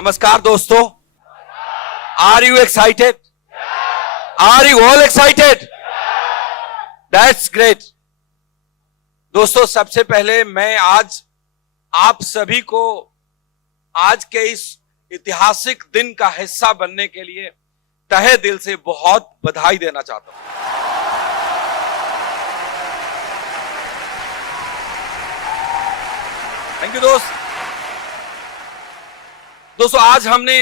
नमस्कार दोस्तों, are you excited? Are you all excited? That's great. दोस्तों, सबसे पहले मैं आज आप सभी को आज के इस ऐतिहासिक दिन का हिस्सा बनने के लिए तहे दिल से बहुत बधाई देना चाहता हूं। थैंक यू दोस्तों, आज हमने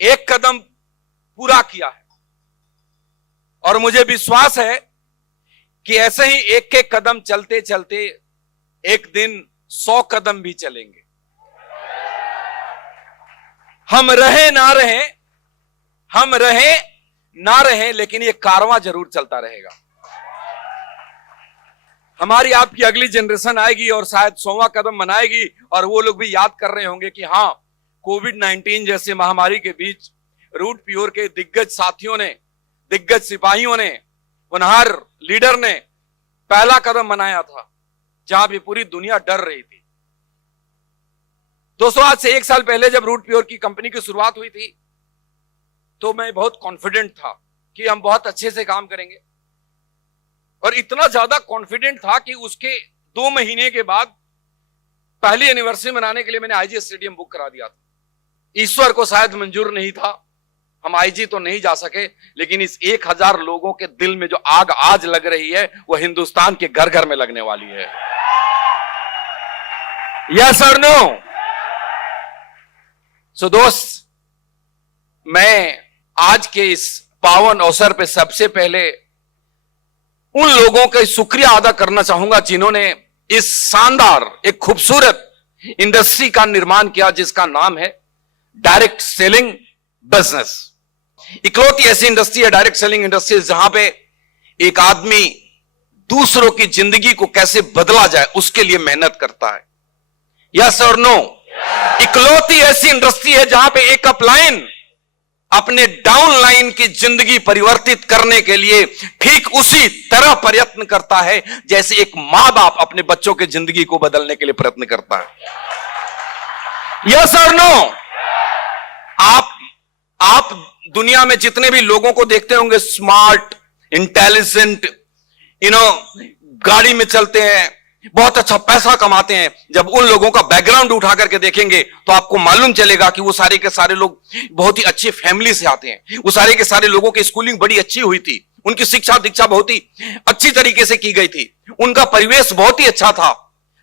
एक कदम पूरा किया है और मुझे विश्वास है कि ऐसे ही एक एक कदम चलते चलते एक दिन 100 कदम भी चलेंगे। हम रहे ना रहे, लेकिन ये कारवां जरूर चलता रहेगा। हमारी आपकी अगली जनरेशन आएगी और शायद 100वां कदम बनाएगी और वो लोग भी याद कर रहे होंगे कि हां, कोविड-19 जैसे महामारी के बीच रूट प्योर के दिग्गज साथियों ने, दिग्गज सिपाहियों ने, होनहार लीडर ने पहला कदम बनाया था जहां भी पूरी दुनिया डर रही थी। दोस्तों, आज से 1 साल पहले जब रूट प्योर की कंपनी की शुरुआत हुई थी तो मैं बहुत कॉन्फिडेंट था कि हम बहुत अच्छे से काम करेंगे और इतना ज्यादा कॉन्फिडेंट था कि उसके 2 महीने के बाद पहली एनिवर्सरी मनाने के लिए मैंने आईजी स्टेडियम बुक करा दिया था। ईश्वर को शायद मंजूर नहीं था, हम आईजी तो नहीं जा सके, लेकिन इस 1000 लोगों के दिल में जो आग आज लग रही है वो हिंदुस्तान के घर घर में लगने वाली है। यस और नो? सो दोस्त, मैं आज के इस पावन अवसर पे सबसे पहले उन लोगों का शुक्रिया अदा करना चाहूंगा जिन्होंने इस शानदार, एक खूबसूरत इंडस्ट्री का निर्माण किया जिसका नाम है डायरेक्ट सेलिंग बिजनेस। इकलौती ऐसी इंडस्ट्री है डायरेक्ट सेलिंग इंडस्ट्री जहां पे एक आदमी दूसरों की जिंदगी को कैसे बदला जाए उसके लिए मेहनत करता है। यस और नो? इकलौती ऐसी इंडस्ट्री है जहां पे एक अपलाइन अपने डाउन लाइन की जिंदगी परिवर्तित करने के लिए ठीक उसी तरह प्रयत्न करता है जैसे एक मां बाप अपने बच्चों की जिंदगी को बदलने के लिए प्रयत्न करता है। यस और नो? आप दुनिया में जितने भी लोगों को देखते होंगे, स्मार्ट, इंटेलिजेंट, गाड़ी में चलते हैं, बहुत अच्छा पैसा कमाते हैं, जब उन लोगों का बैकग्राउंड उठा करके देखेंगे तो आपको मालूम चलेगा कि वो सारे के सारे लोग बहुत ही अच्छी फैमिली से आते हैं। वो सारे के सारे लोगों की स्कूलिंग बड़ी अच्छी हुई थी, उनकी शिक्षा दीक्षा बहुत ही अच्छी तरीके से की गई थी, उनका परिवेश बहुत ही अच्छा था,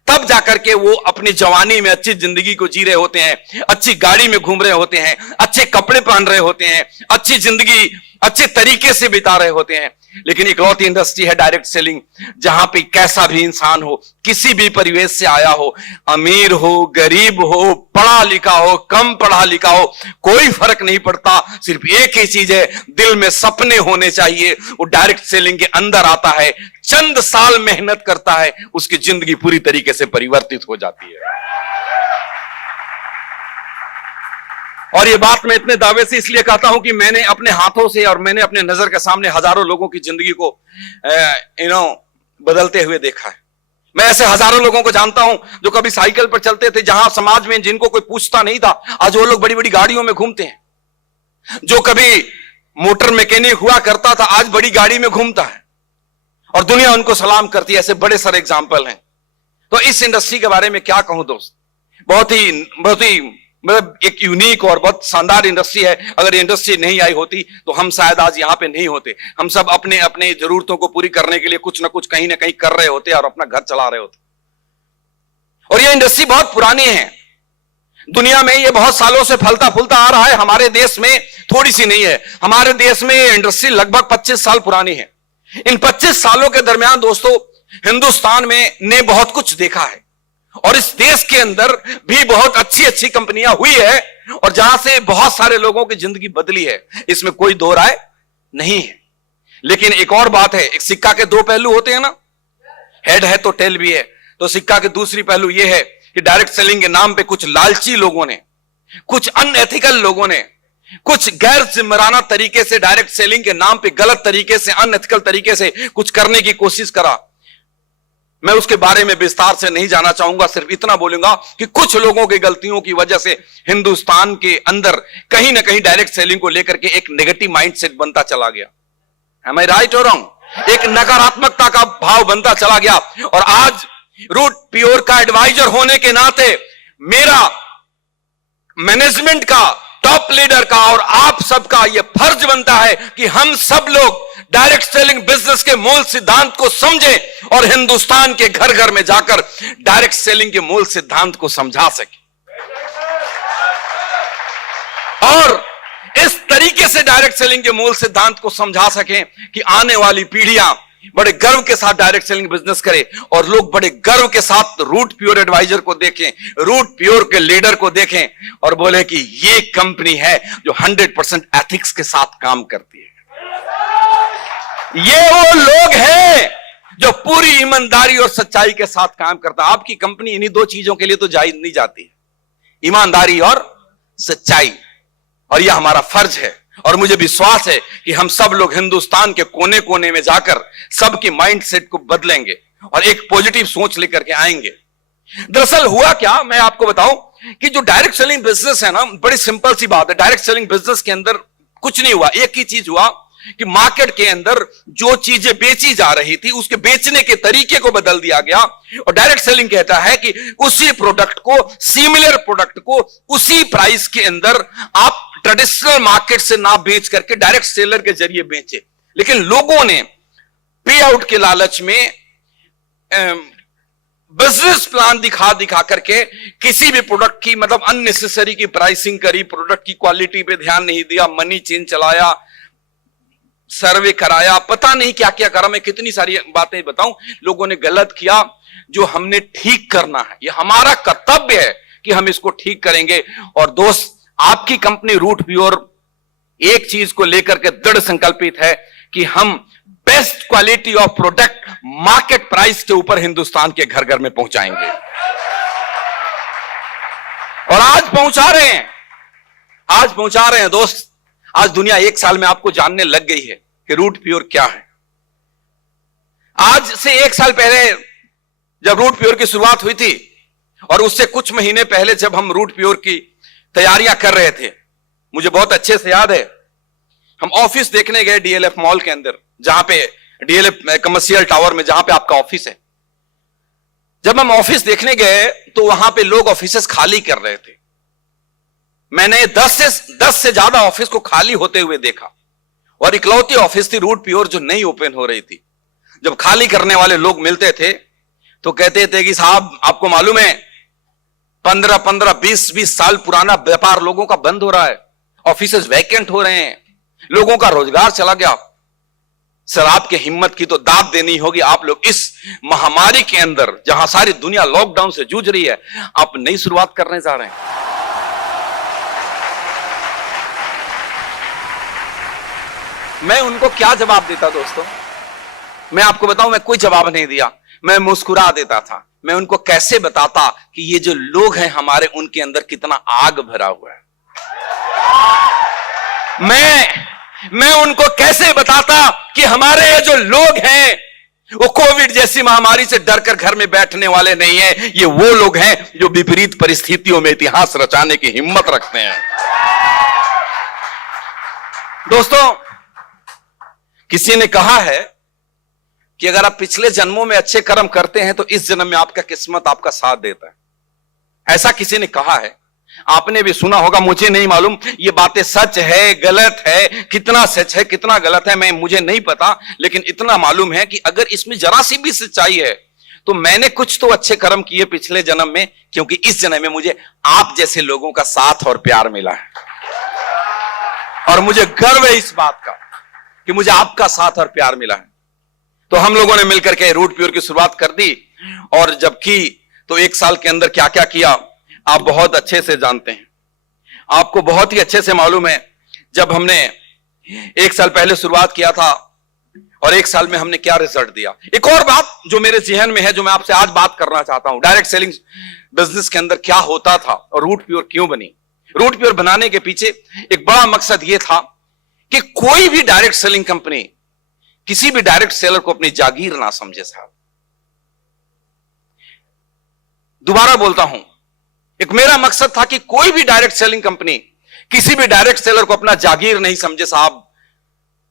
तब जाकर के वो अपनी जवानी में अच्छी जिंदगी को जी रहे होते हैं, अच्छी गाड़ी में घूम रहे होते हैं, अच्छे कपड़े पहन रहे होते हैं, अच्छी जिंदगी अच्छे तरीके से बिता रहे होते हैं। लेकिन इकलौती इंडस्ट्री है डायरेक्ट सेलिंग जहां पे कैसा भी इंसान हो, किसी भी परिवेश से आया हो, अमीर हो, गरीब हो, पढ़ा लिखा हो, कम पढ़ा लिखा हो, कोई फर्क नहीं पड़ता। सिर्फ एक ही चीज है, दिल में सपने होने चाहिए। वो डायरेक्ट सेलिंग के अंदर आता है, चंद साल मेहनत करता है, उसकी जिंदगी पूरी तरीके से परिवर्तित हो जाती है। और ये बात मैं इतने दावे से इसलिए कहता हूं कि मैंने अपने हाथों से और मैंने अपने नजर के सामने हजारों लोगों की जिंदगी को बदलते हुए देखा है। मैं ऐसे हजारों लोगों को जानता हूं जो कभी साइकिल पर चलते थे, जहां समाज में जिनको कोई पूछता नहीं था, आज वो लोग बड़ी बड़ी गाड़ियों में घूमते हैं। जो कभी मोटर मैकेनिक हुआ करता था, आज बड़ी गाड़ी में घूमता है और दुनिया उनको सलाम करती है। ऐसे बड़े सारे एग्जाम्पल हैं। तो इस इंडस्ट्री के बारे में क्या कहूं दोस्त, बहुत ही मतलब एक यूनिक और बहुत शानदार इंडस्ट्री है। अगर ये इंडस्ट्री नहीं आई होती तो हम शायद आज यहां पे नहीं होते। हम सब अपने अपने जरूरतों को पूरी करने के लिए कुछ ना कुछ कहीं ना कहीं कर रहे होते और अपना घर चला रहे होते। और ये इंडस्ट्री बहुत पुरानी है, दुनिया में ये बहुत सालों से फलता फूलता आ रहा है। हमारे देश में थोड़ी सी नहीं है, हमारे देश में ये इंडस्ट्री लगभग 25 साल पुरानी है। इन 25 सालों के दरमियान दोस्तों, हिंदुस्तान में ने बहुत कुछ देखा है और इस देश के अंदर भी बहुत अच्छी अच्छी कंपनियां हुई है और जहां से बहुत सारे लोगों की जिंदगी बदली है, इसमें कोई दो राय नहीं है। लेकिन एक और बात है, एक सिक्का के 2 पहलू होते हैं ना, हेड है तो टेल भी है। तो सिक्का के दूसरी पहलू यह है कि डायरेक्ट सेलिंग के नाम पे कुछ लालची लोगों ने, कुछ अनएथिकल लोगों ने, कुछ गैर जिम्मेदाराना तरीके से डायरेक्ट सेलिंग के नाम पे गलत तरीके से, अनएथिकल तरीके से कुछ करने की कोशिश करा। मैं उसके बारे में विस्तार से नहीं जाना चाहूंगा, सिर्फ इतना बोलूंगा कि कुछ लोगों की गलतियों की वजह से हिंदुस्तान के अंदर कहीं ना कहीं डायरेक्ट सेलिंग को लेकर के एक नेगेटिव माइंडसेट बनता चला गया। एम आई राइट और रॉन्ग? एक नकारात्मकता का भाव बनता चला गया। और आज रूट प्योर का एडवाइजर होने के नाते मेरा मैनेजमेंट का, टॉप लीडर का और आप सबका यह फर्ज बनता है कि हम सब लोग डायरेक्ट सेलिंग बिजनेस के मूल सिद्धांत को समझें और हिंदुस्तान के घर घर में जाकर डायरेक्ट सेलिंग के मूल सिद्धांत को समझा सकें और इस तरीके से डायरेक्ट सेलिंग के मूल सिद्धांत को समझा सकें कि आने वाली पीढ़ियां बड़े गर्व के साथ डायरेक्ट सेलिंग बिजनेस करें और लोग बड़े गर्व के साथ रूट प्योर एडवाइजर को देखें, रूट प्योर के लीडर को देखें और बोले कि ये कंपनी है जो 100% एथिक्स के साथ काम करती है। ये वो लोग हैं जो पूरी ईमानदारी और सच्चाई के साथ काम करता है। आपकी कंपनी इन्हीं दो चीजों के लिए तो नहीं जाती है, ईमानदारी और सच्चाई, और यह हमारा फर्ज है। और मुझे विश्वास है कि हम सब लोग हिंदुस्तान के कोने कोने में जाकर सबकी माइंडसेट को बदलेंगे और एक पॉजिटिव सोच लेकर के आएंगे। दरअसल हुआ क्या, मैं आपको बताऊं कि जो डायरेक्ट सेलिंग बिजनेस है ना, बड़ी सिंपल सी बात है। डायरेक्ट सेलिंग बिजनेस के अंदर कुछ नहीं हुआ, एक ही चीज हुआ कि मार्केट के अंदर जो चीजें बेची जा रही थी उसके बेचने के तरीके को बदल दिया गया। और डायरेक्ट सेलिंग कहता है कि उसी प्रोडक्ट को, सिमिलर प्रोडक्ट को उसी प्राइस के अंदर आप ट्रेडिशनल मार्केट से ना बेच करके डायरेक्ट सेलर के जरिए बेचे। लेकिन लोगों ने पे आउट के लालच में बिजनेस प्लान दिखा दिखा करके किसी भी प्रोडक्ट की मतलब अननेसेसरी की प्राइसिंग करी, प्रोडक्ट की क्वालिटी पे ध्यान नहीं दिया, मनी चेंज चलाया, सर्वे कराया, पता नहीं क्या क्या करा। मैं कितनी सारी बातें बताऊं, लोगों ने गलत किया। जो हमने ठीक करना है, यह हमारा कर्तव्य है कि हम इसको ठीक करेंगे। और दोस्त, आपकी कंपनी रूट प्योर एक चीज को लेकर के दृढ़ संकल्पित है कि हम best quality of product market price के ऊपर हिंदुस्तान के घर घर में पहुंचाएंगे और आज पहुंचा रहे हैं दोस्त। आज दुनिया एक साल में आपको जानने लग गई है कि रूट प्योर क्या है। आज से एक साल पहले जब रूट प्योर की शुरुआत हुई थी और उससे कुछ महीने पहले जब हम रूट प्योर की तैयारियां कर रहे थे, मुझे बहुत अच्छे से याद है, हम ऑफिस देखने गए डीएलएफ मॉल के अंदर, जहां पे डीएलएफ कमर्शियल टावर में जहां पे आपका ऑफिस है। जब हम ऑफिस देखने गए तो वहां पे लोग ऑफिसेस खाली कर रहे थे। मैंने 10 से ज्यादा ऑफिस को खाली होते हुए देखा और इकलौती ऑफिस थी रूट प्योर जो नई ओपन हो रही थी। जब खाली करने वाले लोग मिलते थे तो कहते थे कि साहब आपको मालूम है 15 20 साल पुराना व्यापार लोगों का बंद हो रहा है, ऑफिसेस वैकेंट हो रहे हैं, लोगों का रोजगार चला गया। सर, आपके हिम्मत की तो दाद देनी होगी। आप लोग इस महामारी के अंदर जहां सारी दुनिया लॉकडाउन से जूझ रही है, आप नई शुरुआत करने जा रहे हैं। मैं उनको क्या जवाब देता दोस्तों? मैं आपको बताऊं, मैं कोई जवाब नहीं दिया, मैं मुस्कुरा देता था। मैं उनको कैसे बताता कि ये जो लोग हैं हमारे, उनके अंदर कितना आग भरा हुआ है। मैं उनको कैसे बताता कि हमारे ये जो लोग हैं वो कोविड जैसी महामारी से डरकर घर में बैठने वाले नहीं है। ये वो लोग हैं जो विपरीत परिस्थितियों में इतिहास रचाने की हिम्मत रखते हैं। दोस्तों, किसी ने कहा है कि अगर आप पिछले जन्मों में अच्छे कर्म करते हैं तो इस जन्म में आपका किस्मत आपका साथ देता है। ऐसा किसी ने कहा है, आपने भी सुना होगा, मुझे नहीं मालूम ये बातें सच है गलत है, कितना सच है कितना गलत है मुझे नहीं पता, लेकिन इतना मालूम है कि अगर इसमें जरा सी भी सच्चाई है तो मैंने कुछ तो अच्छे कर्म किए पिछले जन्म में, क्योंकि इस जन्म में मुझे आप जैसे लोगों का साथ और प्यार मिला है। और मुझे गर्व है इस बात का कि मुझे आपका साथ और प्यार मिला है। तो हम लोगों ने मिलकर के रूट प्योर की शुरुआत कर दी, और जब की तो एक साल के अंदर क्या क्या किया आप बहुत अच्छे से जानते हैं। आपको बहुत ही अच्छे से मालूम है, जब हमने एक साल पहले शुरुआत किया था और एक साल में हमने क्या रिजल्ट दिया। एक और बात जो मेरे जहन में है, जो मैं आपसे आज बात करना चाहता हूं, डायरेक्ट सेलिंग बिजनेस के अंदर क्या होता था और रूट प्योर क्यों बनी। रूट प्योर बनाने के पीछे एक बड़ा मकसद यह था कि कोई भी डायरेक्ट सेलिंग कंपनी किसी भी डायरेक्ट सेलर को अपनी जागीर ना समझे साहब। दोबारा बोलता हूं, एक मेरा मकसद था कि कोई भी डायरेक्ट सेलिंग कंपनी किसी भी डायरेक्ट सेलर को अपना जागीर नहीं समझे साहब।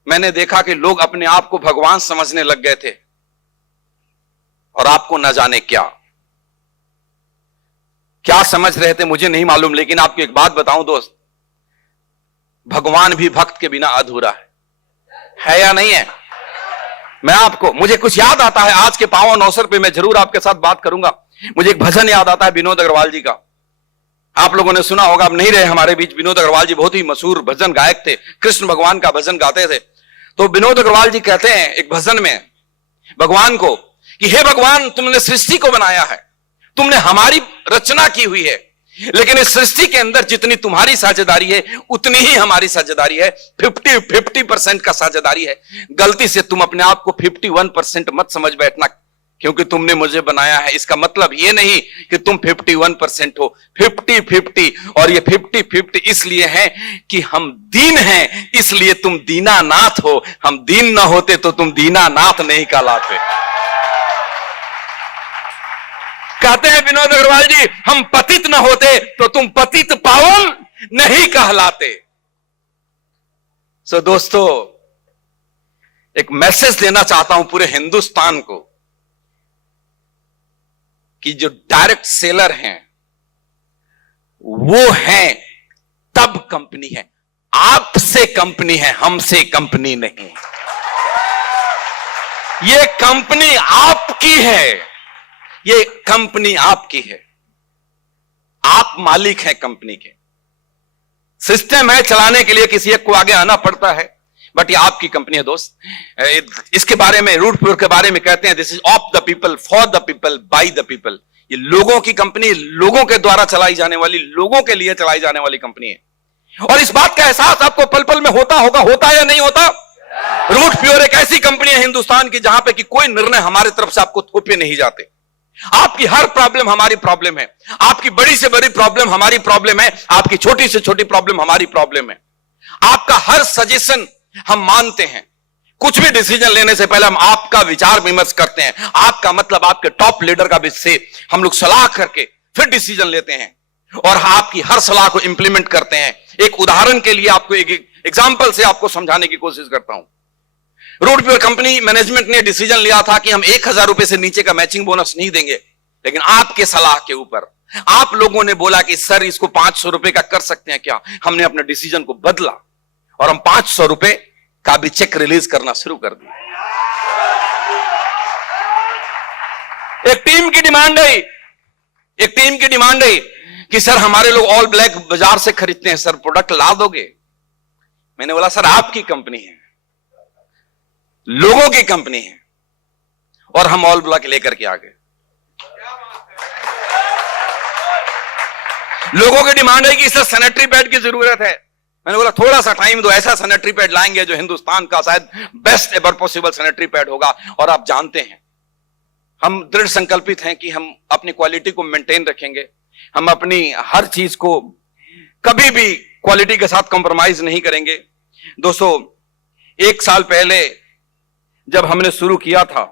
मैंने देखा कि लोग अपने आप को भगवान समझने लग गए थे और आपको न जाने क्या समझ रहे थे मुझे नहीं मालूम। लेकिन आपको एक बात बताऊं दोस्त, भगवान भी भक्त के बिना अधूरा है या नहीं है? मुझे कुछ याद आता है आज के पावन अवसर पे, मैं जरूर आपके साथ बात करूंगा। मुझे एक भजन याद आता है विनोद अग्रवाल जी का। आप लोगों ने सुना होगा, अब नहीं रहे हमारे बीच। विनोद अग्रवाल जी बहुत ही मशहूर भजन गायक थे, कृष्ण भगवान का भजन गाते थे। तो विनोद अग्रवाल जी कहते हैं एक भजन में भगवान को कि हे भगवान, तुमने सृष्टि को बनाया है, तुमने हमारी रचना की हुई है, लेकिन इस सृष्टि के अंदर जितनी तुम्हारी साझेदारी है उतनी ही हमारी साझेदारी है। 50% का साझेदारी है। गलती से तुम अपने आप को 51% मत समझ बैठना, क्योंकि तुमने मुझे बनाया है। इसका मतलब यह नहीं कि तुम 51% हो, 50-50। और ये 50-50 इसलिए है कि हम दीन हैं, इसलिए तुम दीनानाथ हो। हम दीन ना होते तो तुम दीनानाथ नहीं कहलाते। कहते हैं विनोद अग्रवाल जी, हम पतित न होते तो तुम पतित पावन नहीं कहलाते। सो दोस्तों, एक मैसेज देना चाहता हूं पूरे हिंदुस्तान को कि जो डायरेक्ट सेलर हैं वो हैं तब कंपनी है। आपसे कंपनी है, हमसे कंपनी नहीं। ये कंपनी आपकी है, ये कंपनी आपकी है। आप मालिक हैं कंपनी के। सिस्टम है चलाने के लिए किसी एक को आगे आना पड़ता है, बट ये आपकी कंपनी है दोस्त। इसके बारे में, रूट प्योर के बारे में कहते हैं this is of the people, for the people, by the people. ये लोगों की कंपनी, लोगों के द्वारा चलाई जाने वाली, लोगों के लिए चलाई जाने वाली कंपनी है। और इस बात का एहसास आपको पल पल में होता होगा, होता या नहीं होता? रूट प्योर एक ऐसी कंपनी है हिंदुस्तान की जहां पे कि कोई निर्णय हमारी तरफ से आपको थोपे नहीं जाते। आपकी हर प्रॉब्लम हमारी प्रॉब्लम है, आपकी बड़ी से बड़ी प्रॉब्लम हमारी प्रॉब्लम है, आपकी छोटी से छोटी प्रॉब्लम हमारी प्रॉब्लम है। आपका हर सजेशन हम मानते हैं। कुछ भी डिसीजन लेने से पहले हम आपका विचार विमर्श करते हैं। आपका मतलब आपके टॉप लीडर का से हम लोग सलाह करके फिर डिसीजन लेते हैं और आपकी हर सलाह को इंप्लीमेंट करते हैं। एक उदाहरण के लिए आपको एक एग्जांपल से आपको समझाने की कोशिश करता हूं। रूट प्योर कंपनी मैनेजमेंट ने डिसीजन लिया था कि हम 1000 रुपए से नीचे का मैचिंग बोनस नहीं देंगे, लेकिन आपके सलाह के ऊपर आप लोगों ने बोला कि सर इसको 500 रुपए का कर सकते हैं क्या। हमने अपने डिसीजन को बदला और हम 500 रुपए का भी चेक रिलीज करना शुरू कर दिया। एक टीम की डिमांड है कि सर हमारे लोग ऑल ब्लैक बाजार से खरीदते हैं, सर प्रोडक्ट ला दोगे? मैंने बोला सर आपकी कंपनी है, लोगों की कंपनी है, और हम ऑल ब्लैक लेकर के आ गए। लोगों की डिमांड है कि सर सैनिटरी पैड की जरूरत है। मैंने बोला थोड़ा सा टाइम दो, ऐसा सैनिटरी पैड लाएंगे जो हिंदुस्तान का शायद best ever possible sanitary pad होगा। और आप जानते हैं हम दृढ़ संकल्पित हैं कि हम अपनी क्वालिटी को मेंटेन रखेंगे। हम अपनी हर चीज को कभी भी क्वालिटी के साथ कॉम्प्रोमाइज नहीं करेंगे। दोस्तों, 1 साल पहले जब हमने शुरू किया था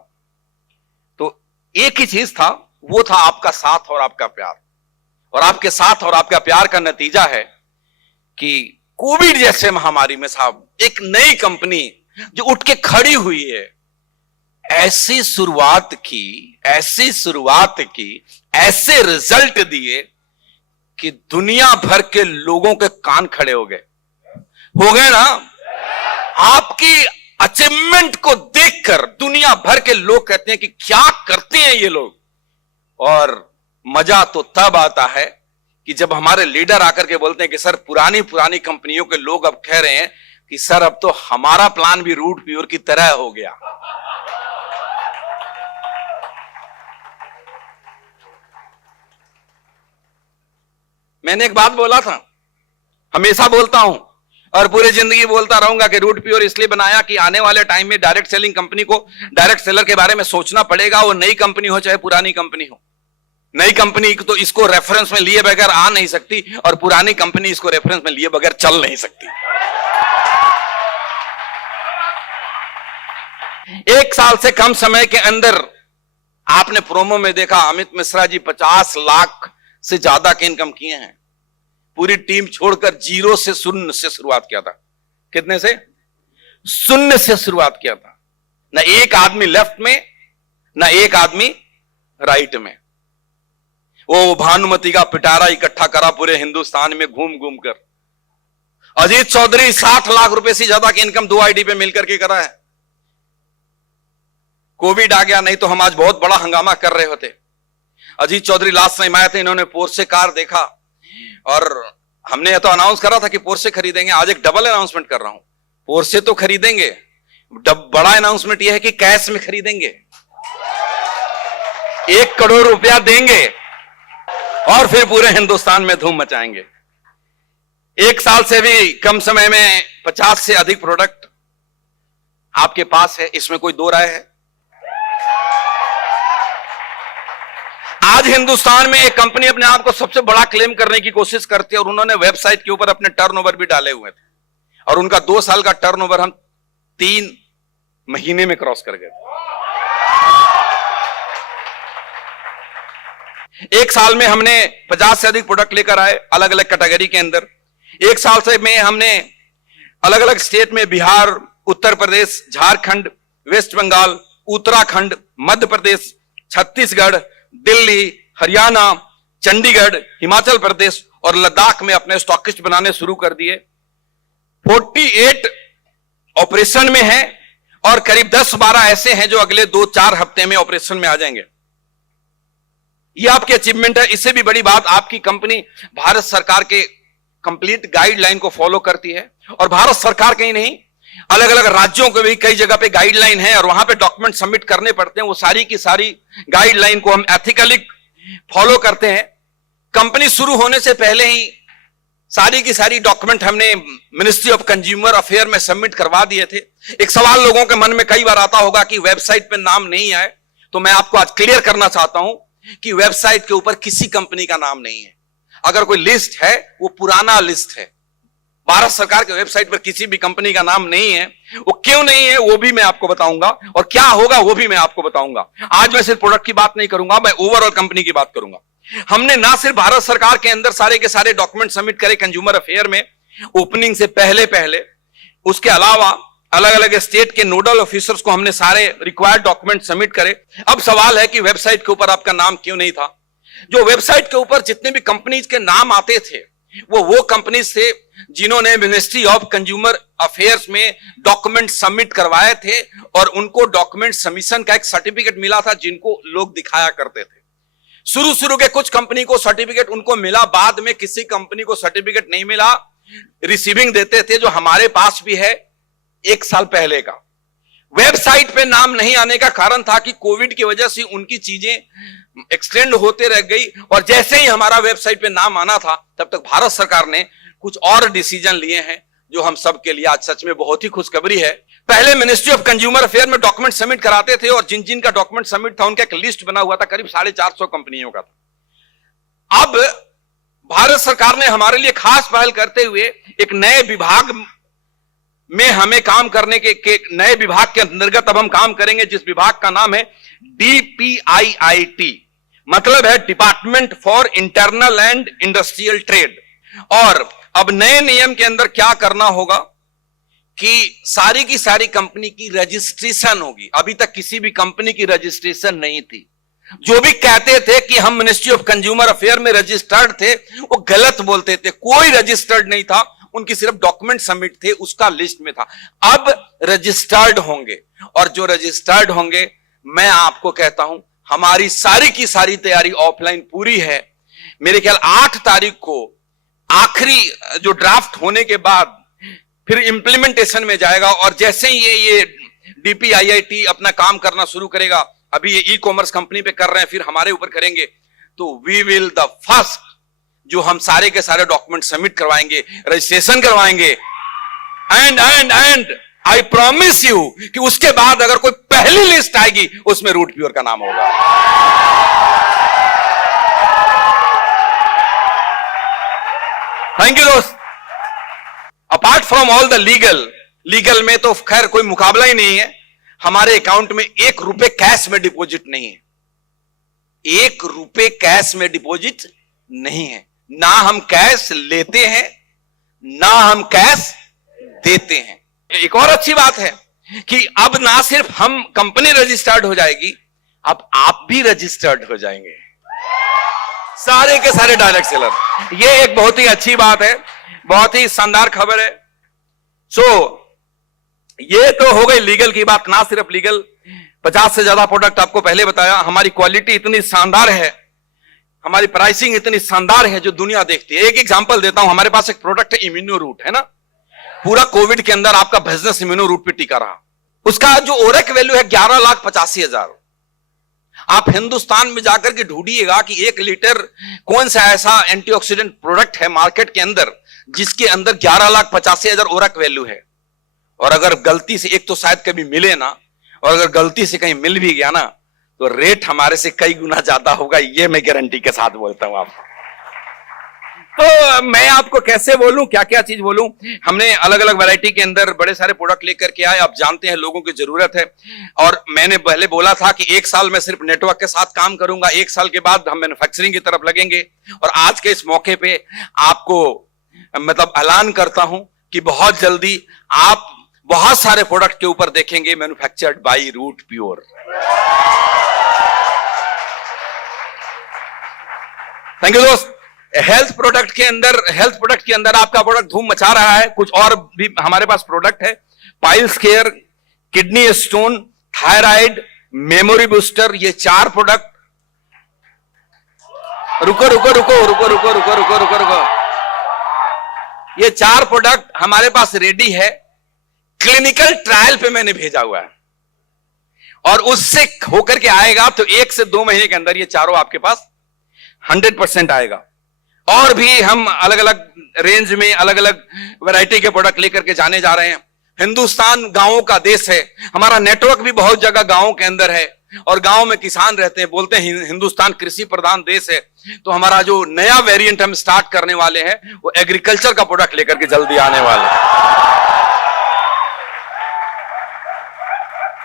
तो एक ही चीज था, वो था आपका साथ और आपका प्यार। और आपके साथ और आपका प्यार का नतीजा है कि कोविड जैसे महामारी में साहब एक नई कंपनी जो उठ के खड़ी हुई है, ऐसी शुरुआत की, ऐसे रिजल्ट दिए कि दुनिया भर के लोगों के कान खड़े हो गए ना। आपकी अचीवमेंट को देखकर दुनिया भर के लोग कहते हैं कि क्या करते हैं ये लोग। और मजा तो तब आता है कि जब हमारे लीडर आकर के बोलते हैं कि सर पुरानी कंपनियों के लोग अब कह रहे हैं कि सर अब तो हमारा प्लान भी रूट प्योर की तरह हो गया। मैंने एक बात बोला था, हमेशा बोलता हूं और पूरी जिंदगी बोलता रहूंगा कि रूट प्योर इसलिए बनाया कि आने वाले टाइम में डायरेक्ट सेलिंग कंपनी को, डायरेक्ट सेलर के बारे में सोचना पड़ेगा। वो नई कंपनी हो चाहे पुरानी कंपनी हो। नई कंपनी तो इसको रेफरेंस में लिए बगैर आ नहीं सकती और पुरानी कंपनी इसको रेफरेंस में लिए बगैर चल नहीं सकती। 1 साल से कम समय के अंदर आपने प्रोमो में देखा अमित मिश्रा जी 50 लाख से ज्यादा के इनकम किए हैं। पूरी टीम छोड़कर 0 से 0 से शुरुआत किया था। कितने से? 0 से शुरुआत किया था। ना एक आदमी लेफ्ट में, ना एक आदमी राइट में। वो भानुमति का पिटारा इकट्ठा करा पूरे हिंदुस्तान में घूम घूम कर। अजीत चौधरी 60 लाख रुपए से ज्यादा की इनकम 2 आईडी पे मिलकर के करा है। कोविड आ गया, नहीं तो हम आज बहुत बड़ा हंगामा कर रहे होते। अजीत चौधरी लास्ट टाइम आए थे, इन्होंने पोर्शे कार देखा और हमने तो अनाउंस करा था कि पोर्शे खरीदेंगे। आज एक डबल अनाउंसमेंट कर रहा हूं, पोर्शे तो खरीदेंगे, बड़ा अनाउंसमेंट यह है कि कैश में खरीदेंगे, 1 करोड़ रुपया देंगे और फिर पूरे हिंदुस्तान में धूम मचाएंगे। 1 साल से भी कम समय में 50 से अधिक प्रोडक्ट आपके पास है, इसमें कोई दो राय है? आज हिंदुस्तान में एक कंपनी अपने आप को सबसे बड़ा क्लेम करने की कोशिश करती है और उन्होंने वेबसाइट के ऊपर अपने टर्नओवर भी डाले हुए थे और उनका 2 साल का टर्नओवर हम 3 महीने में क्रॉस कर गए। 1 साल में हमने 50 से अधिक प्रोडक्ट लेकर आए अलग अलग कैटेगरी के अंदर। 1 साल से में हमने अलग अलग स्टेट में बिहार, उत्तर प्रदेश, झारखंड, वेस्ट बंगाल, उत्तराखंड, मध्य प्रदेश, छत्तीसगढ़, दिल्ली, हरियाणा, चंडीगढ़, हिमाचल प्रदेश और लद्दाख में अपने स्टॉकिस्ट बनाने शुरू कर दिए। 48 ऑपरेशन में है और करीब 10-12 ऐसे हैं जो अगले 2-4 हफ्ते में ऑपरेशन में आ जाएंगे। यह आपकी अचीवमेंट है। इससे भी बड़ी बात, आपकी कंपनी भारत सरकार के कंप्लीट गाइडलाइन को फॉलो करती है और भारत सरकार के ही नहीं, अलग अलग राज्यों के भी कई जगह पे गाइडलाइन है और वहां पे डॉक्यूमेंट सबमिट करने पड़ते हैं। वो सारी की सारी गाइडलाइन को हम एथिकली फॉलो करते हैं। कंपनी शुरू होने से पहले ही सारी की सारी डॉक्यूमेंट हमने मिनिस्ट्री ऑफ कंज्यूमर अफेयर में सबमिट करवा दिए थे। एक सवाल लोगों के मन में कई बार आता होगा कि वेबसाइट पे नाम नहीं आए, तो मैं आपको आज क्लियर करना चाहता हूं कि वेबसाइट के ऊपर किसी कंपनी का नाम नहीं है। अगर कोई लिस्ट है वो पुराना लिस्ट है। भारत सरकार के वेबसाइट पर किसी भी कंपनी का नाम नहीं है। वो क्यों नहीं है वो भी मैं आपको बताऊंगा और क्या होगा वो भी मैं आपको बताऊंगा। आज मैं सिर्फ प्रोडक्ट की बात नहीं करूंगा, मैं ओवरऑल कंपनी की बात करूंगा। हमने ना सिर्फ भारत सरकार के अंदर सारे के सारे डॉक्यूमेंट सबमिट करे कंज्यूमर अफेयर में ओपनिंग से पहले, उसके अलावा अलग अलग स्टेट के नोडल ऑफिसर्स को हमने सारे रिक्वायर्ड डॉक्यूमेंट सबमिट करे। अब सवाल है कि वेबसाइट के ऊपर आपका नाम क्यों नहीं था? जो वेबसाइट के ऊपर जितने भी कंपनीज के नाम आते थे वो कंपनीज थे जिन्होंने मिनिस्ट्री ऑफ कंज्यूमर अफेयर्स में डॉक्यूमेंट सबमिट करवाए थे और उनको डॉक्यूमेंट सबमिशन का एक सर्टिफिकेट मिला था जिनको लोग दिखाया करते थे। शुरू के कुछ कंपनी को सर्टिफिकेट उनको मिला, बाद में किसी कंपनी को सर्टिफिकेट नहीं मिला। रिसीविंग देते थे, जो हमारे पास भी है 1 साल पहले का। वेबसाइट पे नाम नहीं आने का कारण था कि कोविड की वजह से उनकी चीजें एक्सटेंड होते रह गई और जैसे ही हमारा वेबसाइट पे नाम आना था तब तक भारत सरकार ने कुछ और डिसीजन लिए हैं जो हम सब के लिए आज सच में बहुत ही खुशखबरी है। पहले मिनिस्ट्री ऑफ कंज्यूमर अफेयर में डॉक्यूमेंट सबमिट कराते थे और जिन जिन का डॉक्यूमेंट सबमिट था उनका एक लिस्ट बना हुआ था, करीब 450 कंपनियों का था। अब भारत सरकार ने हमारे लिए खास पहल करते हुए एक नए विभाग में हमें काम करने के नए विभाग के अंतर्गत अब हम काम करेंगे, जिस विभाग का नाम है DPIIT, मतलब है department for internal and industrial trade. और अब नए नियम के अंदर क्या करना होगा कि सारी की सारी कंपनी की रजिस्ट्रेशन होगी। अभी तक किसी भी कंपनी की रजिस्ट्रेशन नहीं थी। जो भी कहते थे कि हम मिनिस्ट्री ऑफ कंज्यूमर अफेयर में रजिस्टर्ड थे वो गलत बोलते थे। कोई रजिस्टर्ड नहीं था, उनकी सिर्फ डॉक्यूमेंट सबमिट थे, उसका लिस्ट में था। अब रजिस्टर्ड होंगे और जो रजिस्टर्ड होंगे, मैं आपको कहता हूं हमारी सारी की सारी तैयारी ऑफलाइन पूरी है। मेरे ख्याल 8 तारीख को आखिरी जो ड्राफ्ट होने के बाद फिर इंप्लीमेंटेशन में जाएगा और जैसे ही ये DPIIT अपना काम करना शुरू करेगा, अभी ये ई-कॉमर्स कंपनी पे कर रहे हैं, फिर हमारे ऊपर करेंगे, तो वी विल द फर्स्ट जो हम सारे के सारे डॉक्यूमेंट सबमिट करवाएंगे, रजिस्ट्रेशन करवाएंगे एंड आई प्रॉमिस यू कि उसके बाद अगर कोई पहली लिस्ट आएगी उसमें रूट प्योर का नाम होगा। थैंक यू दोस्त। Apart from all the legal में तो खैर कोई मुकाबला ही नहीं है। हमारे अकाउंट में 1 रुपए कैश में डिपॉजिट नहीं है। 1 रुपए कैश में डिपॉजिट नहीं है। ना हम कैश लेते हैं, ना हम कैश देते हैं। एक और अच्छी बात है कि अब ना सिर्फ हम कंपनी रजिस्टर्ड हो जाएगी, अब आप भी रजिस्टर्ड हो जाएंगे, सारे के सारे डायरेक्ट सेलर। ये एक बहुत ही अच्छी बात है, बहुत ही शानदार खबर है। ये तो हो गई लीगल की बात। ना सिर्फ लीगल, 50 से ज्यादा प्रोडक्ट आपको पहले बताया। हमारी क्वालिटी इतनी शानदार है, हमारी प्राइसिंग इतनी शानदार है जो दुनिया देखती है। एक एग्जांपल देता हूं, हमारे पास एक प्रोडक्ट है इम्यूनो रूट, है ना। पूरा कोविड के अंदर आपका बिजनेस इम्यूनो रूट पे टिका रहा। उसका जो ओरेक वैल्यू है 11,85,000। आप हिंदुस्तान में जाकर के ढूंढिएगा कि 1 लीटर कौन सा ऐसा एंटीऑक्सीडेंट प्रोडक्ट है मार्केट के अंदर जिसके अंदर 11,85,000 ओरेक वैल्यू है। और अगर गलती से, एक तो शायद कभी मिले ना, और अगर गलती से कहीं मिल भी गया ना तो रेट हमारे से कई गुना ज्यादा होगा, ये मैं गारंटी के साथ बोलता हूं आपको। तो मैं आपको कैसे बोलूं, क्या क्या चीज बोलूं। हमने अलग अलग वैरायटी के अंदर बड़े सारे प्रोडक्ट लेकर के आए। आप जानते हैं लोगों की जरूरत है, और मैंने पहले बोला था कि 1 साल में सिर्फ नेटवर्क के साथ काम करूंगा, 1 साल के बाद हम मैन्युफैक्चरिंग की तरफ लगेंगे। और आज के इस मौके पे आपको मतलब ऐलान करता हूं कि बहुत जल्दी आप बहुत सारे प्रोडक्ट के ऊपर देखेंगे manufactured by Root Pure. Thank you दोस्त। हेल्थ प्रोडक्ट के अंदर आपका प्रोडक्ट धूम मचा रहा है। कुछ और भी हमारे पास प्रोडक्ट है, piles care, kidney stone, thyroid, memory booster, ये 4 प्रोडक्ट। रुको रुको रुको रुको रुको रुको रुको रुको रुको ये 4 प्रोडक्ट हमारे पास रेडी है, क्लिनिकल ट्रायल पे मैंने भेजा हुआ है, और उससे होकर के आएगा तो 1 से 2 महीने के अंदर ये चारों आपके पास 100% आएगा। और भी हम अलग अलग रेंज में अलग अलग वैरायटी के प्रोडक्ट लेकर के जाने जा रहे हैं। हिंदुस्तान गांवों का देश है, हमारा नेटवर्क भी बहुत जगह गांवों के अंदर है, और गांव में किसान रहते हैं। बोलते हैं हिंदुस्तान कृषि प्रधान देश है, तो हमारा जो नया वेरिएंट हम स्टार्ट करने वाले हैं वो एग्रीकल्चर का प्रोडक्ट लेकर के जल्दी आने वाले हैं।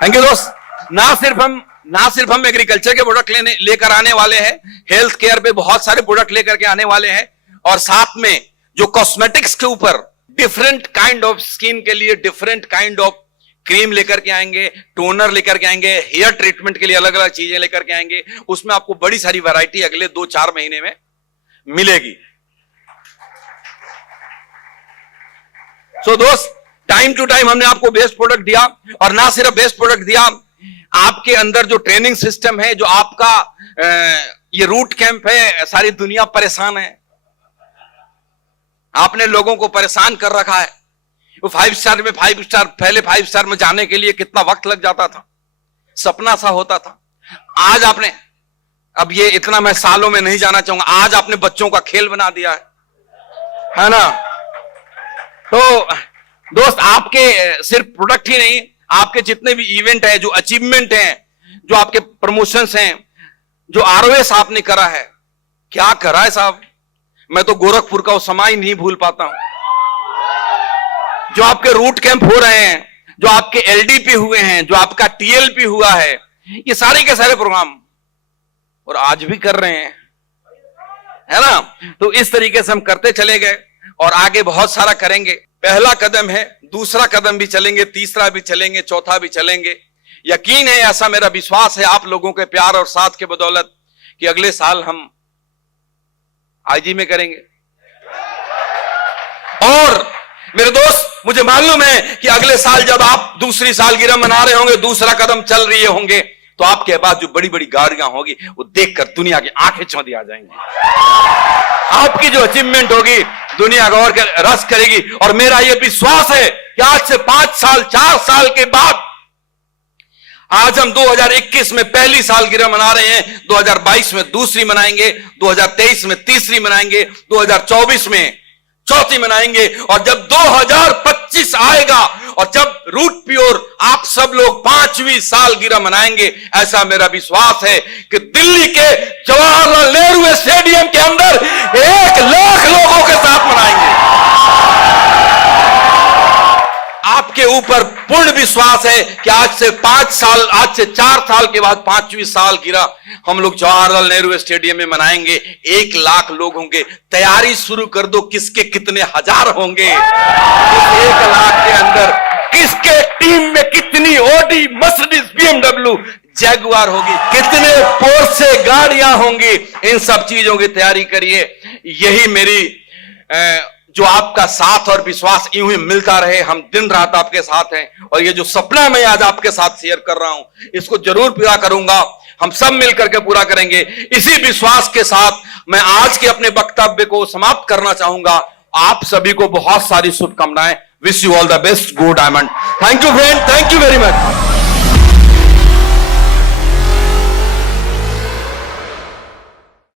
थैंक यू दोस्त। ना सिर्फ हम एग्रीकल्चर के प्रोडक्ट लेकर आने वाले हैं, हेल्थ केयर पे बहुत सारे प्रोडक्ट लेकर के आने वाले हैं, और साथ में जो कॉस्मेटिक्स के ऊपर डिफरेंट काइंड ऑफ स्किन के लिए डिफरेंट काइंड ऑफ क्रीम लेकर के आएंगे, टोनर लेकर के आएंगे, हेयर ट्रीटमेंट के लिए अलग अलग चीजें लेकर के आएंगे। उसमें आपको बड़ी सारी वैरायटी अगले 2-4 महीने में मिलेगी। दोस्त, टाइम टू टाइम हमने आपको बेस्ट प्रोडक्ट दिया, और ना सिर्फ बेस्ट प्रोडक्ट दिया, आपके अंदर जो ट्रेनिंग सिस्टम है, जो आपका ये रूट कैंप है, सारी दुनिया परेशान है। आपने लोगों को परेशान कर रखा है। वो 5 स्टार में 5 स्टार, पहले 5 स्टार में जाने के लिए कितना वक्त लग जाता था, सपना सा होता था। आज आपने, अब ये इतना मैं सालों में नहीं जाना चाहूंगा, आज आपने बच्चों का खेल बना दिया है ना। तो दोस्त, आपके सिर्फ प्रोडक्ट ही नहीं, आपके जितने भी इवेंट है, जो अचीवमेंट हैं, जो आपके प्रमोशंस हैं, जो आरओएस आपने करा है, क्या करा है साहब, मैं तो गोरखपुर का वो समय नहीं भूल पाता हूं। जो आपके रूट कैंप हो रहे हैं, जो आपके एलडीपी हुए हैं, जो आपका टीएलपी हुआ है, ये सारे के सारे प्रोग्राम, और आज भी कर रहे हैं, है ना। तो इस तरीके से हम करते चले गए, और आगे बहुत सारा करेंगे। पहला कदम है, दूसरा कदम भी चलेंगे, तीसरा भी चलेंगे, चौथा भी चलेंगे। यकीन है, ऐसा मेरा विश्वास है आप लोगों के प्यार और साथ के बदौलत, कि अगले साल हम आईजी में करेंगे। और मेरे दोस्त, मुझे मालूम है कि अगले साल जब आप दूसरी सालगिरह मना रहे होंगे, दूसरा कदम चल रहे होंगे, तो आपके पास जो बड़ी बड़ी गाड़ियां होगी, वो देखकर दुनिया की आंखें चौंधी आ जाएंगी। आपकी जो अचीवमेंट होगी, दुनिया गौर कर रस करेगी। और मेरा यह विश्वास है कि आज से 5 साल 4 साल के बाद, आज हम 2021 में पहली सालगिरह मना रहे हैं, 2022 में दूसरी मनाएंगे, 2023 में तीसरी मनाएंगे, 2024 में चौथी मनाएंगे, और जब 2025 आएगा, और जब रूट प्योर आप सब लोग 5वीं सालगिरह मनाएंगे, ऐसा मेरा विश्वास है कि दिल्ली के जवाहरलाल नेहरू स्टेडियम के अंदर 1 लाख लोगों के साथ मनाएंगे। आपके आपके ऊपर पूर्ण विश्वास है कि आज से 4 साल के बाद 5वीं साल गिरा हम लोग जवाहरलाल नेहरू स्टेडियम में मनाएंगे। 1 लाख लोग होंगे। तैयारी शुरू कर दो, किसके कितने हजार होंगे इस 1 लाख के अंदर, किसके टीम में कितनी ऑडी, मर्सिडीज, BMW, जैगुआर होगी, कितने पोर्शे गाड़ियां होंगी। इन सब चीजों की तैयारी करिए। यही मेरी जो आपका साथ और विश्वास यूं ही मिलता रहे। हम दिन रात आपके साथ हैं और ये जो सपना मैं आज आपके साथ शेयर कर रहा हूं इसको जरूर पूरा करूंगा। हम सब मिलकर के पूरा करेंगे। इसी विश्वास के साथ मैं आज के अपने वक्तव्य को समाप्त करना चाहूंगा। आप सभी को बहुत सारी शुभकामनाएं। Wish you all the best. Go diamond. Thank you friend, thank you very much.